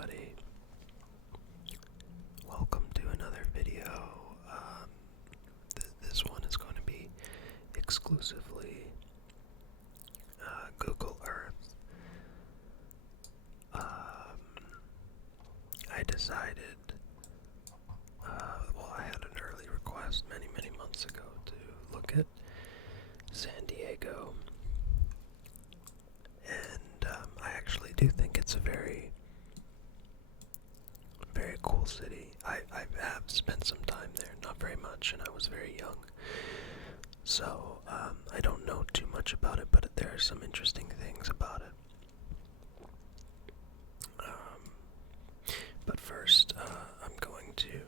everybody. Welcome to another video. This one is going to be exclusively Google Earth. I decided, I had an early request many months ago to look at San Diego, and I actually do think it's a very cool city. I have spent some time there, not very much, and I was very young, so I don't know too much about it, but there are some interesting things about it. But first, I'm going to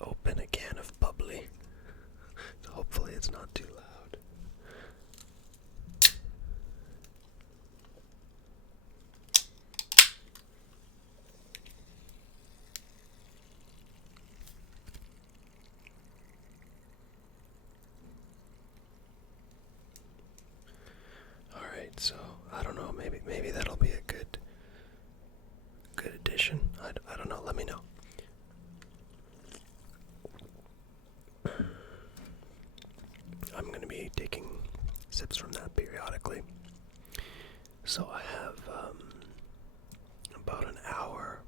open a can of bubbly. Hopefully it's not too loud. Alright, so I don't know, maybe that'll be a good addition. I don't know, let me know. I'm going to be taking sips from that periodically. So I have about an hour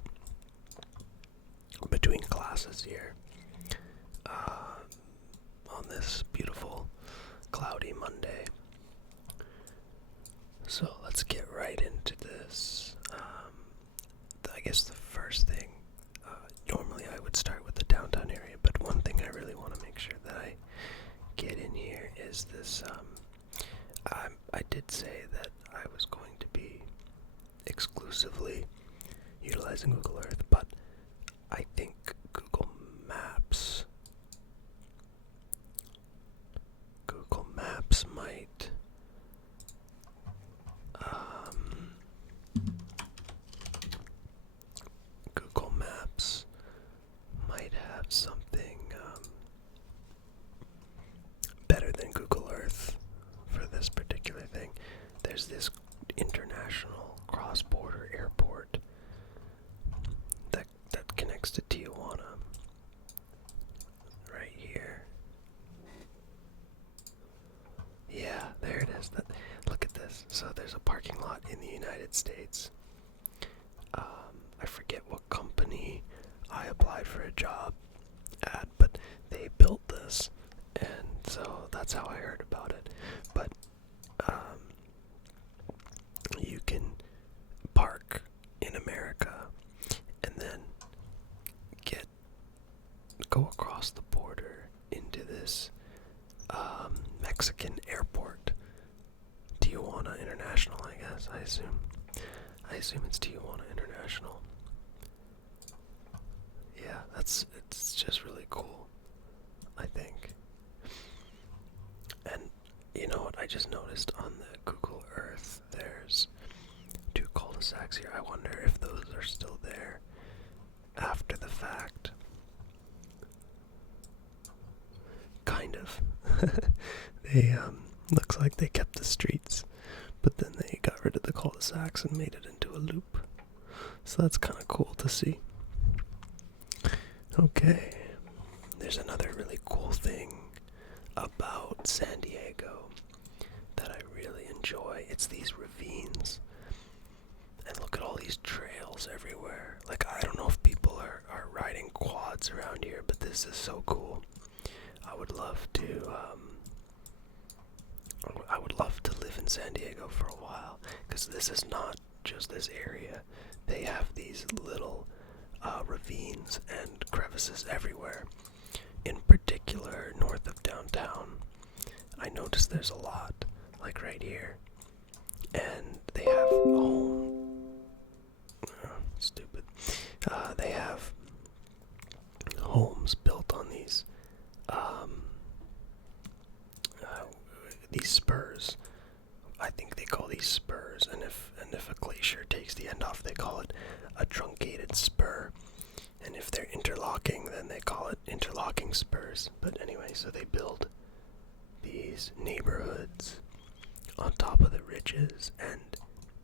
between classes here on this beautiful cloudy Monday. So let's get right into this. I guess the first thing, normally I would start with the downtown area, but one thing I really want to make sure that I get in here is this. I did say that I was going to be exclusively utilizing Google Earth, but I think Google Maps might have something better than Google Earth for this particular thing. There's this international cross-border airport that connects to Tijuana right here. Yeah, there it is. Look at this. So there's a parking lot in the United States. I forget what company I applied for a job at, but they built this, and so that's how I heard about it. But you can park in America and then go across the border into this Mexican airport, Tijuana International, I guess. I assume it's Tijuana International. Yeah, it's just really cool, I think. And you know what, I just noticed on the Google Earth there's 2 cul-de-sacs here. I wonder if those are still there after the fact. Kind of. They looks like they kept the streets, but then they got rid of the cul-de-sacs and made it into a loop. So that's kind of cool to see. Okay, there's another really cool thing about San Diego that I really enjoy. It's these ravines. And look at all these trails everywhere. Like, I don't know if people are riding quads around here, but this is so cool. I would love to live in San Diego for a while, because this is not just this area. They have these little ravines and crevices everywhere. In particular, north of downtown, I noticed there's a lot, like right here. And they have they have homes built on these spurs. I think they call these spurs, and if a glacier takes the end off, they call it a truncated spur. And if they're interlocking, then they call it interlocking spurs. But anyway, so they build these neighborhoods on top of the ridges, and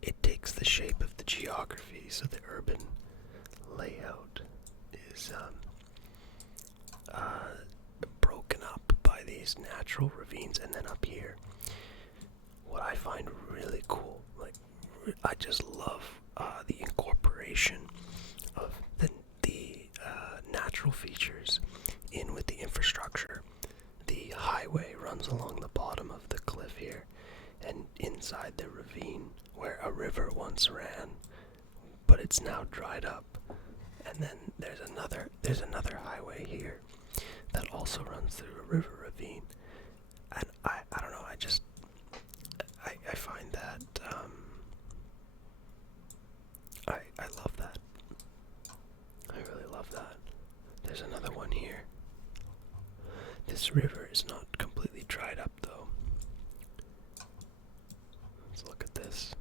it takes the shape of the geography, so the urban layout is broken up by these natural ravines, and then up here, what I find really cool, like I just love the incorporation of the natural features in with the infrastructure. The highway runs along the bottom of the cliff here, and inside the ravine where a river once ran, but it's now dried up. And then there's another highway here that also runs through a river ravine. And I don't know, I find that I love that. I really love that. There's another one here. This river is not completely dried up though. Let's look at this.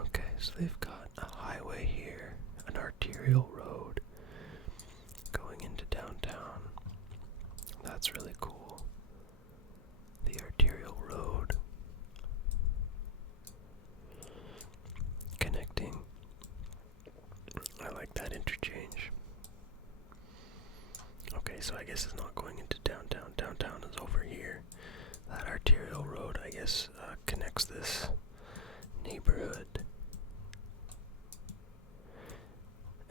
Okay, so they've got a highway here, an arterial road going into downtown. That's really cool. The arterial road connecting. I like that interchange. Okay, so I guess it's not going into downtown. Downtown is over here. That arterial road, I guess, connects this neighborhood.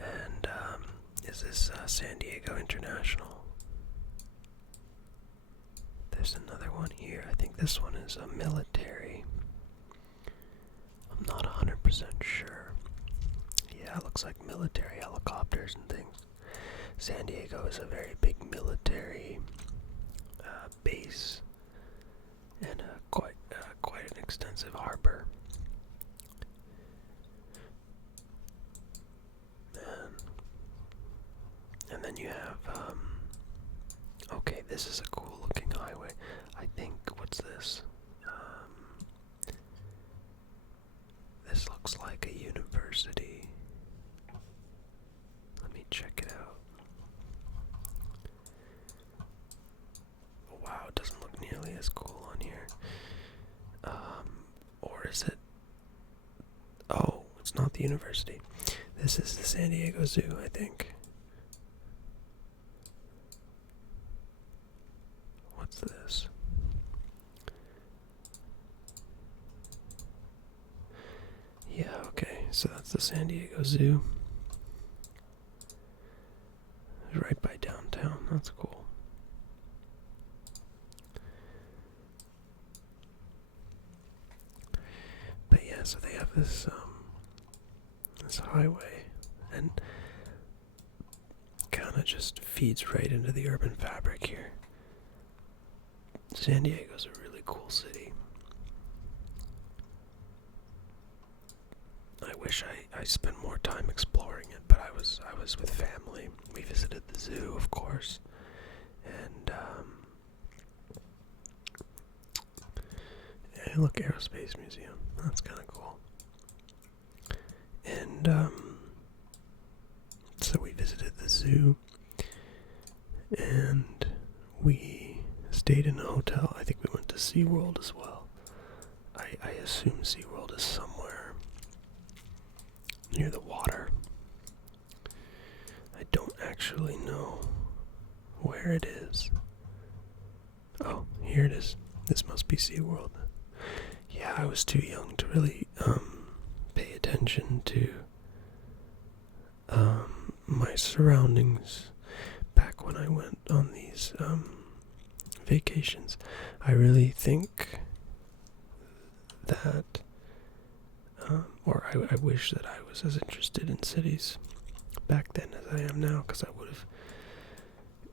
And is this San Diego International? There's another one here. I think this one is a military. I'm not 100% sure. Yeah, it looks like military helicopters and things. San Diego is a very big military base and quite an extensive harbor. And then you have okay, this is a cool looking highway. I think, what's this? This looks like a university. Let me check it out. Wow, it doesn't look nearly as cool on here. Or is it? Oh, it's not the university. This is the San Diego Zoo, I think. What's this? Yeah, okay, so that's the San Diego Zoo. It's right by downtown. That's cool. But yeah, so they have this highway, and kind of just feeds right into the urban fabric here. San Diego's a really cool city. I wish I spent more time exploring it, but I was with family. We visited the zoo, of course, and hey, look, Aerospace Museum. That's kind of cool. And so we visited the zoo, and we stayed in a hotel. I think we went to SeaWorld as well. I assume SeaWorld is somewhere near the water. I don't actually know where it is. Oh, here it is. This must be SeaWorld. Yeah, I was too young to really pay attention to my surroundings back when I went on these vacations. I really think that or I wish that I was as interested in cities back then as I am now, because I would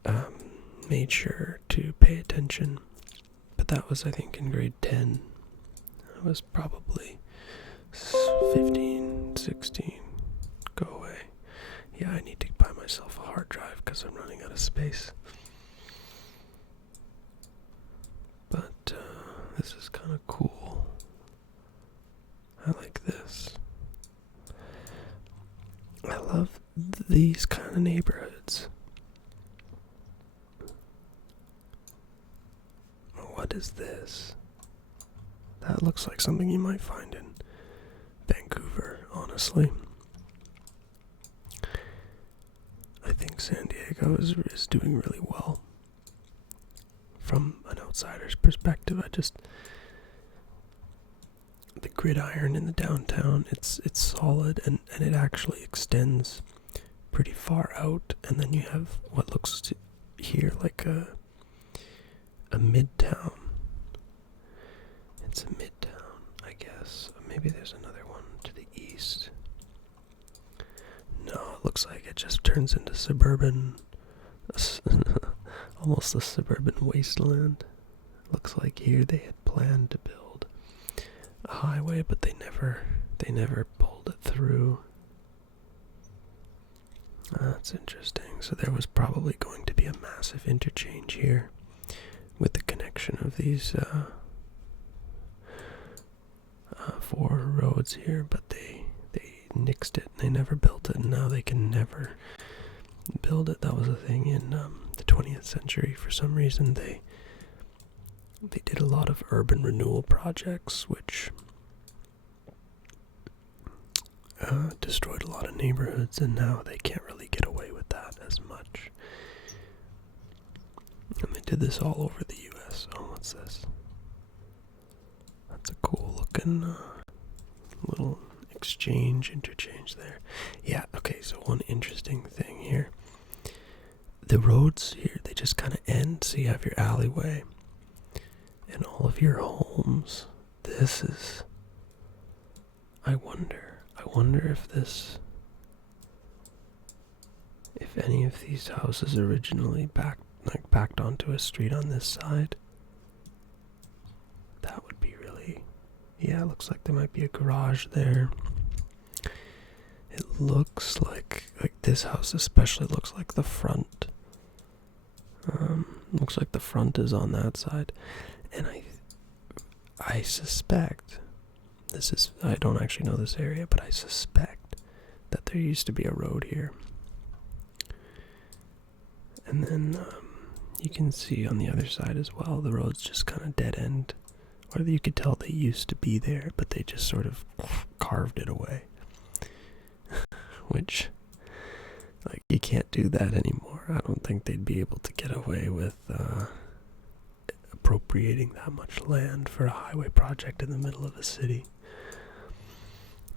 have made sure to pay attention. But that was, I think, in grade 10. I was probably 15, 16. Go away. Yeah, I need to buy myself a hard drive because I'm running out of space. But this is kind of cool. I like this. I love these kind of neighborhoods. What is this? That looks like something you might find in Vancouver, honestly. I think San Diego is doing really well. From an outsider's perspective, the gridiron in the downtown, it's solid, and it actually extends pretty far out, and then you have what looks to here like a midtown. It's a midtown, I guess. Maybe there's another one to the east. No, it looks like it just turns into suburban, almost a suburban wasteland. Looks like here they had planned to build a highway, but they never pulled it through. That's interesting. So there was probably going to be a massive interchange here with the connection of these 4 roads here, but they nixed it. They never built it, and now they can never build it. That was a thing in the 20th century. For some reason, they did a lot of urban renewal projects, which destroyed a lot of neighborhoods, and now they can't really get away with that as much. And they did this all over the U.S. Oh, what's this? That's a cool looking little interchange there. Yeah, okay, so one interesting thing here. The roads here, they just kind of end, so you have your alleyway and all of your homes. This is... I wonder if any of these houses originally backed onto a street on this side. That would be really... Yeah, it looks like there might be a garage there. It looks like this house especially looks like the front. Looks like the front is on that side. And I suspect, I don't actually know this area, but I suspect that there used to be a road here. And then you can see on the other side as well, the road's just kind of dead end. Or you could tell they used to be there, but they just sort of carved it away. Which, like, you can't do that anymore. I don't think they'd be able to get away with appropriating that much land for a highway project in the middle of a city.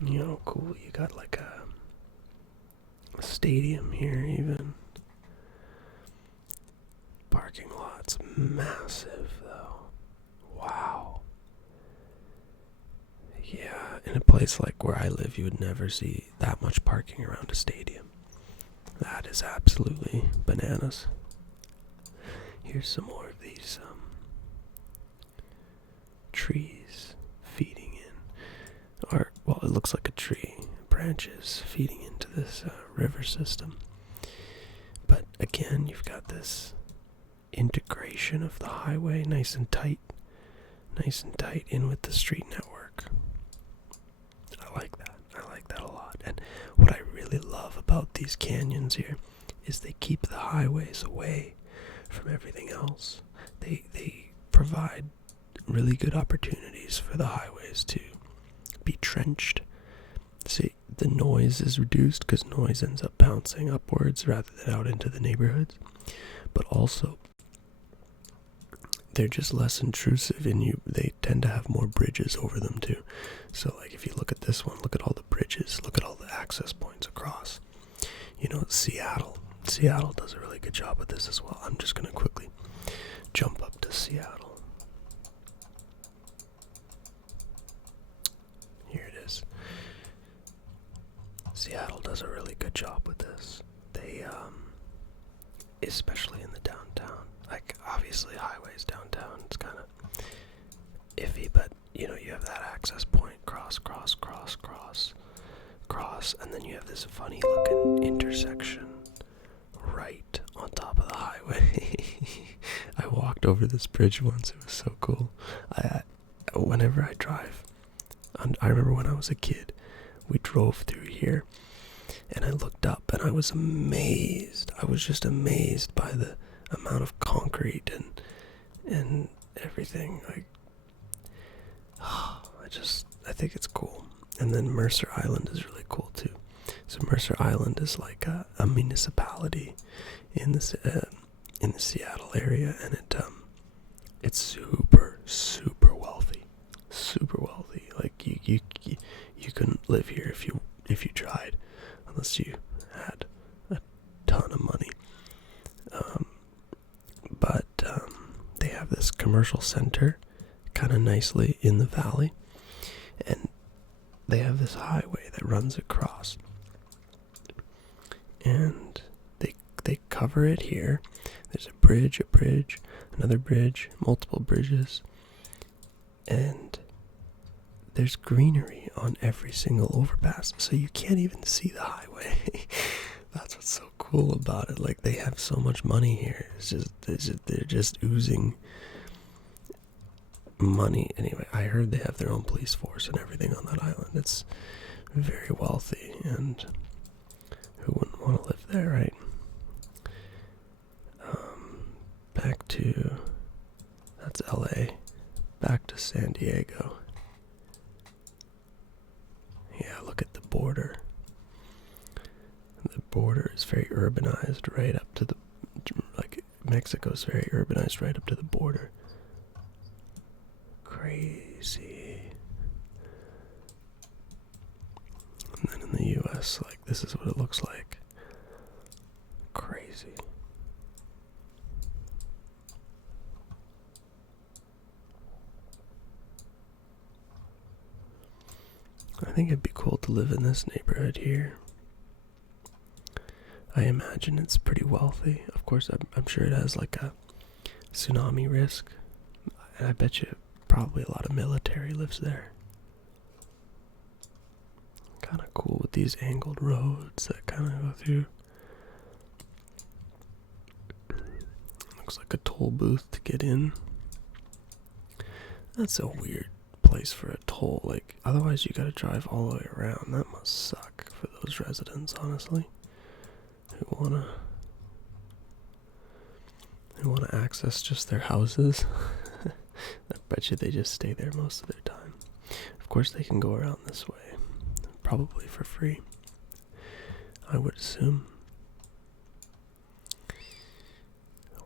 You know, cool, you got like a stadium here even. Parking lot's massive though. Wow. Yeah, in a place like where I live, you would never see that much parking around a stadium. That is absolutely bananas. Here's some more of these trees feeding in. Or, well, it looks like a tree. Branches feeding into this river system. But again, you've got this integration of the highway, nice and tight in with the street network. I like that a lot. And what I really love about these canyons here is they keep the highways away from everything else. They provide really good opportunities for the highways to be trenched. See, the noise is reduced because noise ends up bouncing upwards rather than out into the neighborhoods. But also, they're just less intrusive, and they tend to have more bridges over them too. So like if you look at this one, look at all the bridges, look at all the access points across. You know, Seattle does a really good job with this as well. I'm just gonna quickly jump up to Seattle. Here it is. Seattle does a really good job with this. They especially in the downtown. Like, obviously highways downtown, it's kind of iffy, but, you know, you have that access point, cross, and then you have this funny looking intersection right on top of the highway. I walked over this bridge once, it was so cool. Whenever I drive, I remember when I was a kid, we drove through here, and I looked up, and I was amazed. I was just amazed by the amount of concrete and everything. Like, I think it's cool. And then Mercer Island is really cool too. So Mercer Island is like a municipality in the Seattle area, and it's super wealthy, super wealthy. Like you couldn't live here if you tried, unless you had a ton of money. But they have this commercial center, kind of nicely in the valley, and they have this highway that runs across, and they cover it here. There's a bridge, another bridge, multiple bridges, and there's greenery on every single overpass, so you can't even see the highway. That's what's so cool about it. Like, they have so much money here. They're just oozing money. Anyway, I heard they have their own police force and everything on that island. It's very wealthy, and who wouldn't want to live there, right? Back to, that's LA. Back to San Diego. Yeah, look at the border. The border is very urbanized right up to Mexico's very urbanized right up to the border. Crazy. And then in the US, this is what it looks like. Crazy. I think it'd be cool to live in this neighborhood here. I imagine it's pretty wealthy. Of course, I'm sure it has a tsunami risk. And I bet you probably a lot of military lives there. Kind of cool with these angled roads that kind of go through. Looks like a toll booth to get in. That's a weird place for a toll. Otherwise you gotta drive all the way around. That must suck for those residents, honestly, who wanna access just their houses. I bet you they just stay there most of their time. Of course they can go around this way, probably for free, I would assume.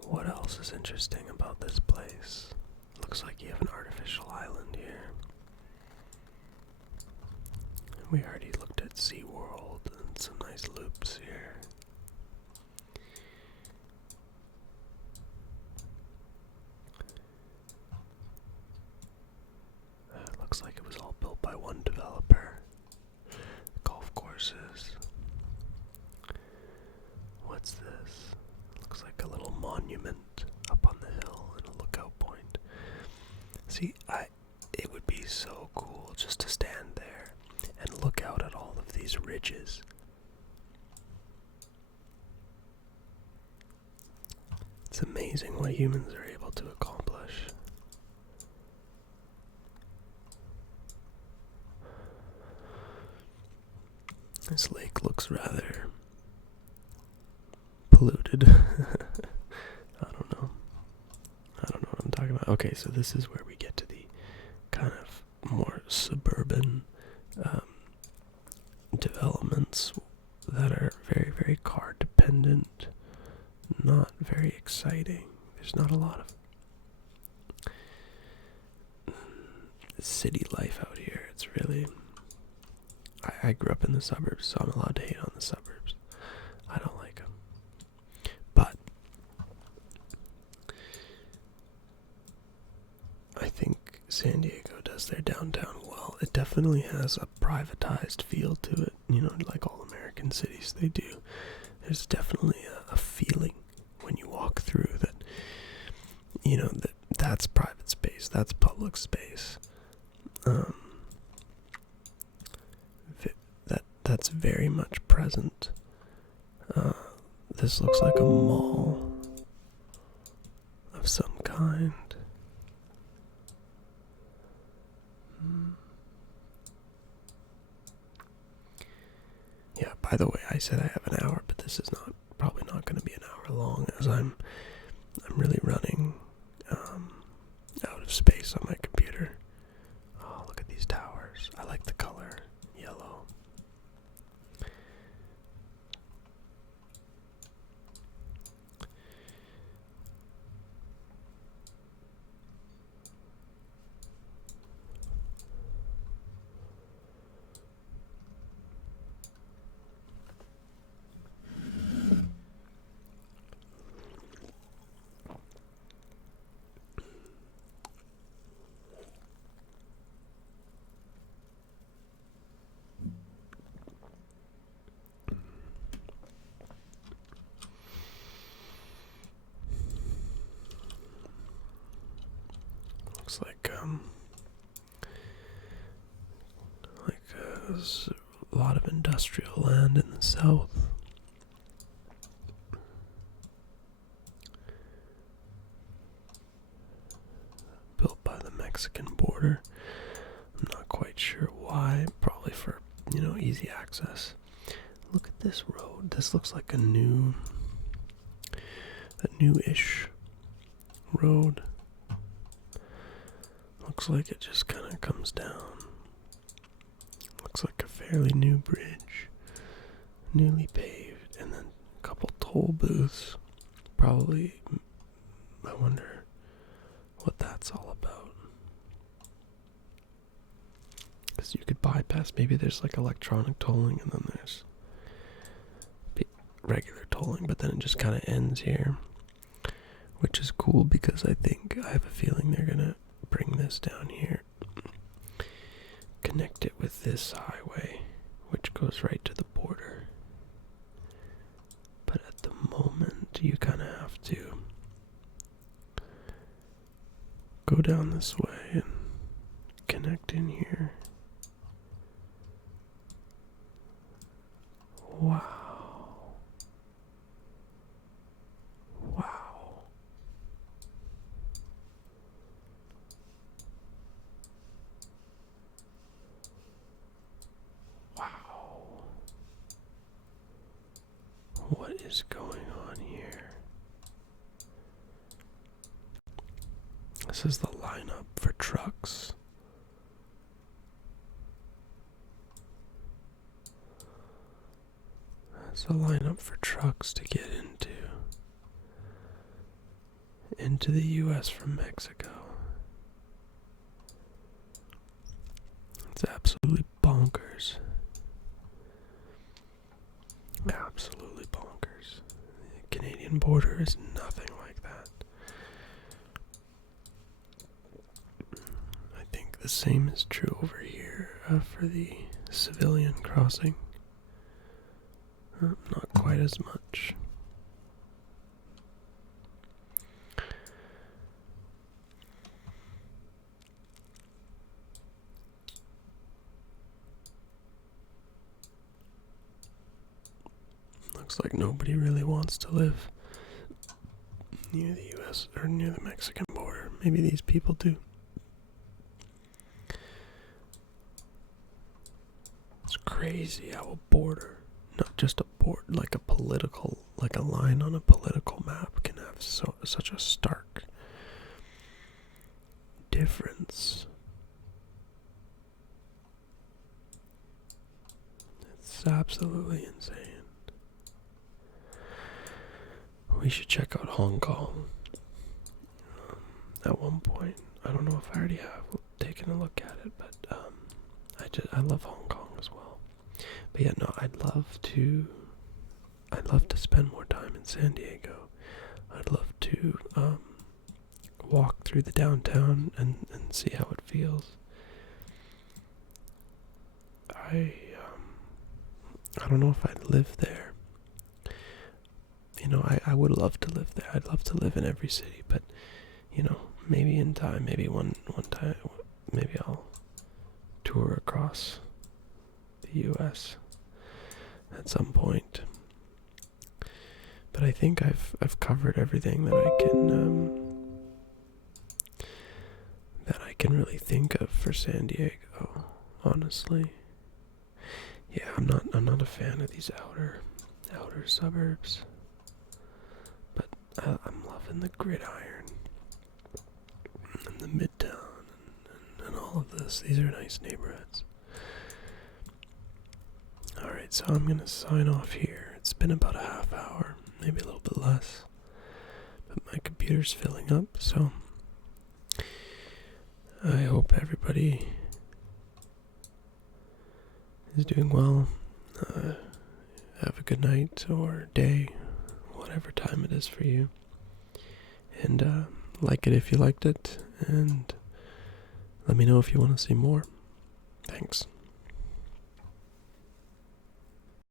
What else is interesting about this place? Looks like you have an artificial island here. We already looked at SeaWorld and some nice loops here. It looks like it was all built by one developer. Golf courses. What's this? Looks like a little monument up on the hill and a lookout point. See, it would be so cool just to stand there and look out at all of these ridges. It's amazing what humans are able to accomplish. This lake looks rather polluted. I don't know what I'm talking about. Okay, so this is where we get to the kind of more suburban developments that are very, very car dependent, not very exciting. There's not a lot of city life out here. It's really, I grew up in the suburbs, so I'm allowed to hate on the suburbs. I don't like them. But I think San Diego does their downtown well. It definitely has a privatized feel to it, like all American cities, they do. There's definitely a feeling when you walk through that, that's private space, that's public space. That's very much present. This looks like a mall of some kind. Yeah, by the way, I said I have an hour, but this is probably not going to be an hour long, as I'm really running out of space on my computer. Oh, look at these towers. looks like there's a lot of industrial land in the south. Built by the Mexican border. I'm not quite sure why. Probably for, easy access. Look at this road. This looks like a newish road. Looks like it just kind of comes down. Looks like a fairly new bridge. Newly paved. And then a couple toll booths. Probably, I wonder what that's all about. Because you could bypass, maybe there's like electronic tolling and then there's regular tolling, but then it just kind of ends here, which is cool because I have a feeling they're gonna bring this down here, connect it with this highway, which goes right to the border. But at the moment, you kind of have to go down this way and connect in here. Wow. Wow. Wow. What is going on here? This is the lineup for trucks. That's the lineup for trucks to get into the US from Mexico. It's absolutely bonkers. Absolutely bonkers. The Canadian border is nothing like that. I think the same is true over here for the civilian crossing. Not quite as much. Looks like nobody really wants to live near the US or near the Mexican border. Maybe these people do. It's crazy how a border, not just a board, like a line on a political map can have such a stark difference. It's absolutely insane. We should check out Hong Kong. At one point, I don't know if I already have taken a look at it, but I love Hong Kong as well. But yeah, no, I'd love to spend more time in San Diego. I'd love to walk through the downtown and see how it feels. I don't know if I'd live there. I would love to live there. I'd love to live in every city, but maybe in time, maybe one time, maybe I'll tour across the US at some point. But I think I've covered everything that I can really think of for San Diego, honestly. Yeah, I'm not a fan of these outer suburbs. But I'm loving the gridiron and the midtown and all of this. These are nice neighborhoods. Alright, so I'm gonna sign off here. It's been about a half hour, maybe a little bit less. But my computer's filling up, so I hope everybody is doing well. Have a good night or day, whatever time it is for you. And like it if you liked it, and let me know if you want to see more. Thanks.